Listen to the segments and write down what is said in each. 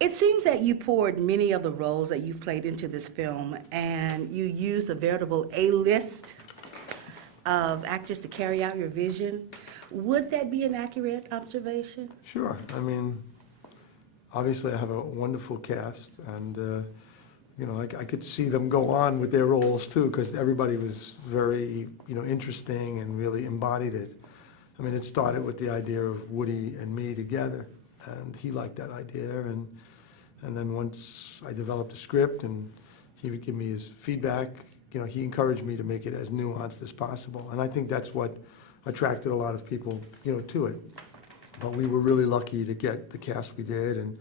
It seems that you poured many of the roles that you've played into this film, and you used a veritable A-list of actors to carry out your vision. Would that be an accurate observation? Sure. I mean, obviously I have a wonderful cast, and you know, I could see them go on with their roles too, because everybody was very, you know, interesting and really embodied it. I mean, it started with the idea of Woody and me together, and he liked that idea, and then once I developed a script and he would give me his feedback, you know, he encouraged me to make it as nuanced as possible, and I think that's what attracted a lot of people, you know, to it. But we were really lucky to get the cast we did, and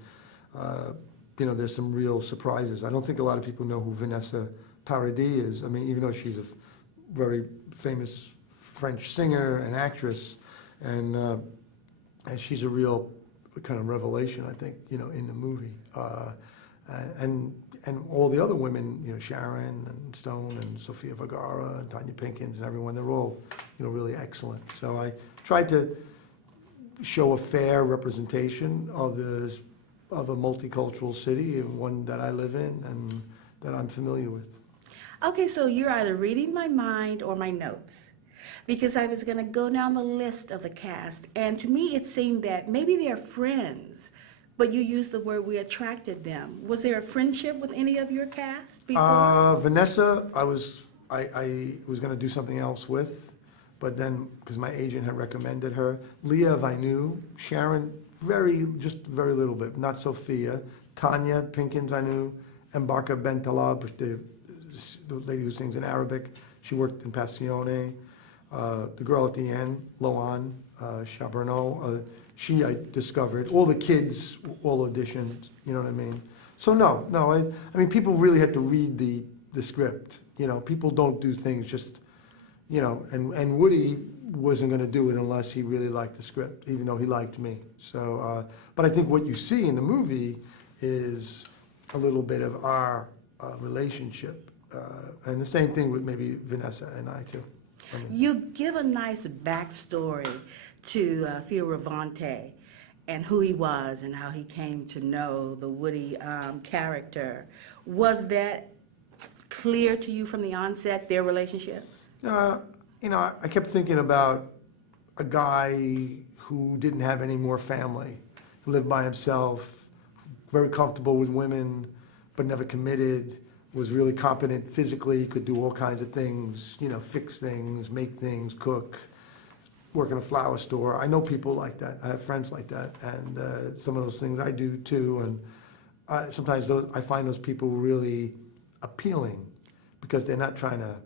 you know, there's some real surprises. I don't think a lot of people know who Vanessa Paradis is. I mean, even though she's a very famous French singer and actress, and she's a real kind of revelation, I think, you know, in the movie. And all the other women, you know, Sharon and Stone and Sofia Vergara and Tanya Pinkins and everyone, they're all, you know, really excellent. So I tried to show a fair representation of a multicultural city, and one that I live in and that I'm familiar with. Okay, so you're either reading my mind or my notes, because I was going to go down the list of the cast, and to me it seemed that maybe they're friends, but you used the word "we attracted them." Was there a friendship with any of your cast before? Vanessa, I was going to do something else with, but then, because my agent had recommended her. Liev I knew. Sharon, just very little bit, not Sophia. Tanya Pinkins I knew. Mbarka Bentalab, the lady who sings in Arabic. She worked in Passione. The girl at the end, Loan Chaberneau, she I discovered. All the kids all auditioned, you know what I mean? So no, I mean, people really had to read the script. You know, people don't do things just, you know, and Woody wasn't going to do it unless he really liked the script, even though he liked me. So, but I think what you see in the movie is a little bit of our relationship, and the same thing with maybe Vanessa and I too. I mean, You give a nice backstory to Fioravante and who he was and how he came to know the Woody character. Was that clear to you from the onset, their relationship? you know, I kept thinking about a guy who didn't have any more family, who lived by himself, very comfortable with women, but never committed, was really competent physically, could do all kinds of things, you know, fix things, make things, cook, work in a flower store. I know people like that. I have friends like that, and some of those things I do too. And sometimes I find those people really appealing because they're not trying to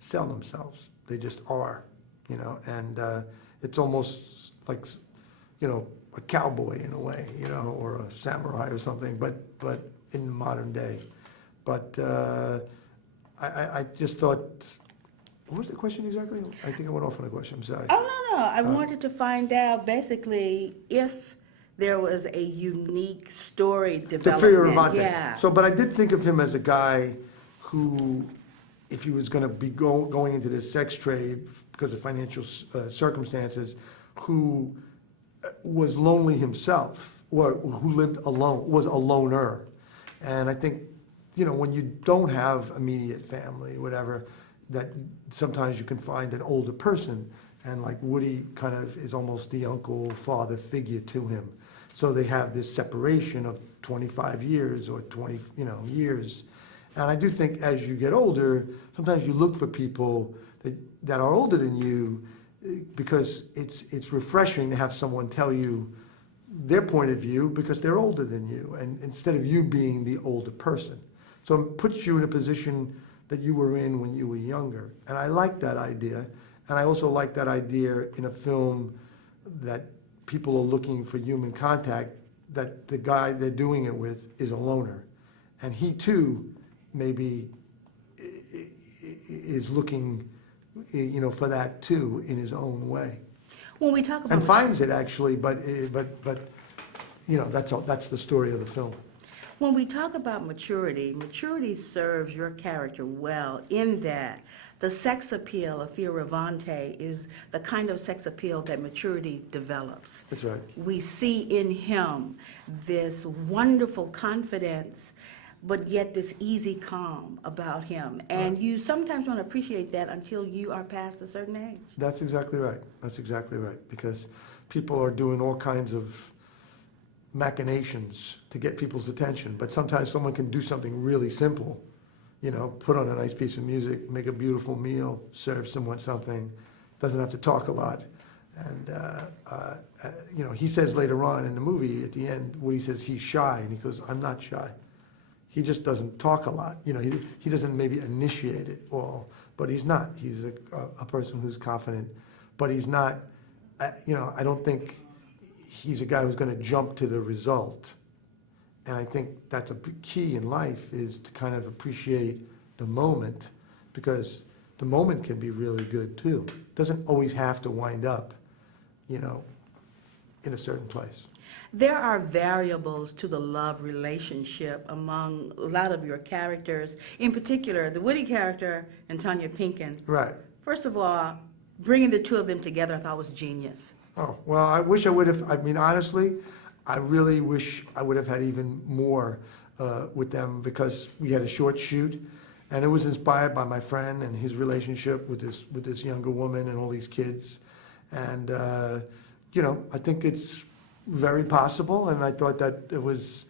sell themselves. They just are, you know, and it's almost like, you know, a cowboy in a way, you know, or a samurai or something, but in the modern day. But I just thought, what was the question exactly? I think I went off on a question, I'm sorry. Oh, no. I wanted to find out basically if there was a unique story development. Fioravante. Yeah. So, but I did think of him as a guy who, if he was going to be going into this sex trade because of financial circumstances, who was lonely himself, or who lived alone, was a loner. And I think, you know, when you don't have immediate family, whatever, that sometimes you can find an older person, and like Woody kind of is almost the uncle, father figure to him. So they have this separation of 25 years or 20, you know, years. And I do think as you get older, sometimes you look for people that are older than you, because it's refreshing to have someone tell you their point of view because they're older than you, and instead of you being the older person. So it puts you in a position that you were in when you were younger. And I like that idea. And I also like that idea in a film that people are looking for human contact, that the guy they're doing it with is a loner. And he too maybe is looking, you know, for that too in his own way. When we talk about And finds it actually, but you know, that's the story of the film. When we talk about maturity, maturity serves your character well in that the sex appeal of Fioravante is the kind of sex appeal that maturity develops. That's right. We see in him this wonderful confidence, but yet this easy calm about him. And you sometimes don't appreciate that until you are past a certain age. That's exactly right. That's exactly right. Because people are doing all kinds of machinations to get people's attention, but sometimes someone can do something really simple, you know, put on a nice piece of music, make a beautiful meal, serve someone something, doesn't have to talk a lot. And, you know, he says later on in the movie, at the end, Woody says he's shy, and he goes, I'm not shy. He just doesn't talk a lot. You know, he doesn't maybe initiate it all, but he's not. He's a person who's confident, but he's not, you know, I don't think he's a guy who's going to jump to the result. And I think that's a key in life, is to kind of appreciate the moment, because the moment can be really good too. It doesn't always have to wind up, you know, in a certain place. There are variables to the love relationship among a lot of your characters, in particular the Woody character and Tanya Pinkin. Right. First of all, bringing the two of them together I thought was genius. Oh, well, I wish I would have, I mean, honestly, I really wish I would have had even more with them, because we had a short shoot, and it was inspired by my friend and his relationship with this younger woman and all these kids. And, you know, I think it's very possible, and I thought that it was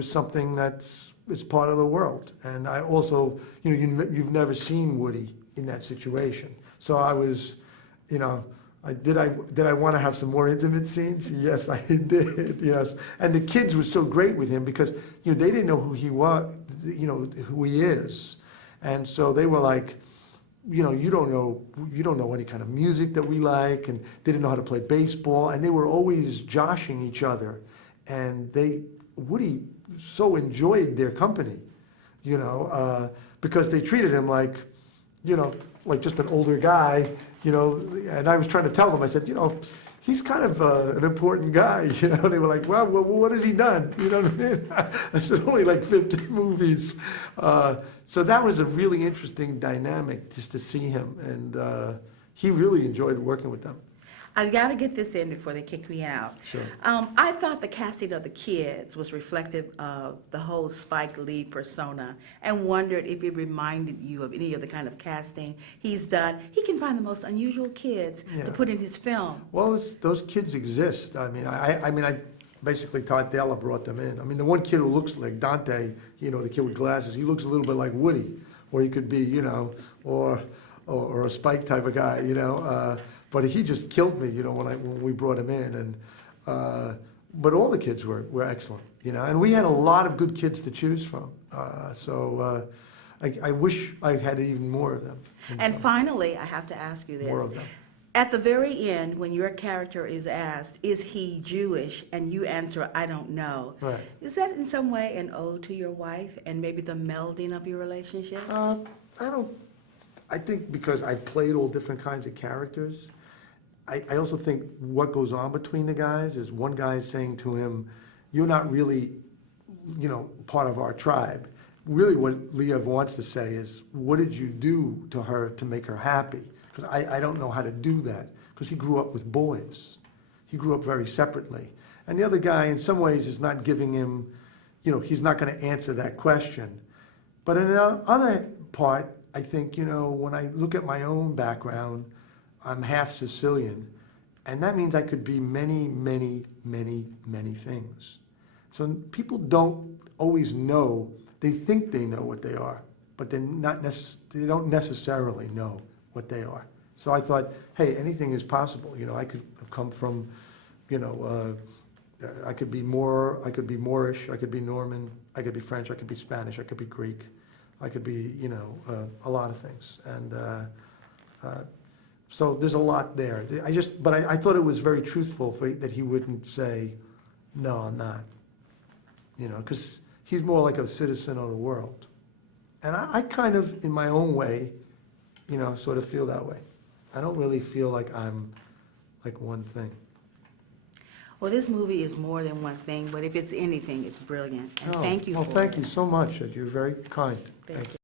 something it's part of the world. And I also, you know, you've never seen Woody in that situation. So I was, you know, did I want to have some more intimate scenes? Yes, I did. Yes, and the kids were so great with him, because you know they didn't know who he was, you know who he is, and so they were like, you know, you don't know any kind of music that we like, and they didn't know how to play baseball, and they were always joshing each other, and Woody so enjoyed their company, you know, because they treated him like, you know, like just an older guy. You know, and I was trying to tell them, I said, you know, he's kind of an important guy, you know. They were like, well, what has he done? You know what I mean? I said, only like 50 movies. So that was a really interesting dynamic, just to see him, and he really enjoyed working with them. I've got to get this in before they kick me out. Sure. I thought the casting of the kids was reflective of the whole Spike Lee persona, and wondered if it reminded you of any of the kind of casting he's done. He can find the most unusual kids to put in his film. Well, those kids exist. I mean, I basically Todd Taylor brought them in. I mean, the one kid who looks like Dante, you know, the kid with glasses, he looks a little bit like Woody, or he could be, you know, or a Spike type of guy, you know. But he just killed me, you know, when we brought him in, and but all the kids were excellent, you know, and we had a lot of good kids to choose from. So I wish I had even more of them. And finally, I have to ask you this: more of them. At the very end, when your character is asked, "Is he Jewish?" and you answer, "I don't know," Right. Is that in some way an ode to your wife and maybe the melding of your relationship? I think because I played all different kinds of characters. I also think what goes on between the guys is one guy is saying to him, you're not really, you know, part of our tribe. Really what Liev wants to say is, what did you do to her to make her happy? Because I don't know how to do that, because he grew up with boys. He grew up very separately. And the other guy, in some ways, is not giving him, you know, he's not going to answer that question. But in the other part, I think, you know, when I look at my own background, I'm half Sicilian, and that means I could be many, many, many, many things. So people don't always know. They think they know what they are, but they don't necessarily know what they are. So I thought, hey, anything is possible. You know, I could have come from, you know, I could be Moorish, I could be Norman, I could be French, I could be Spanish, I could be Greek, I could be, you know, a lot of things. And so there's a lot there. But I thought it was very truthful that he wouldn't say, no, I'm not. You know, because he's more like a citizen of the world. And I kind of, in my own way, you know, sort of feel that way. I don't really feel like I'm like one thing. Well, this movie is more than one thing, but if it's anything, it's brilliant. And Oh, thank you for well, thank it. you so much. You're very kind. Thank you.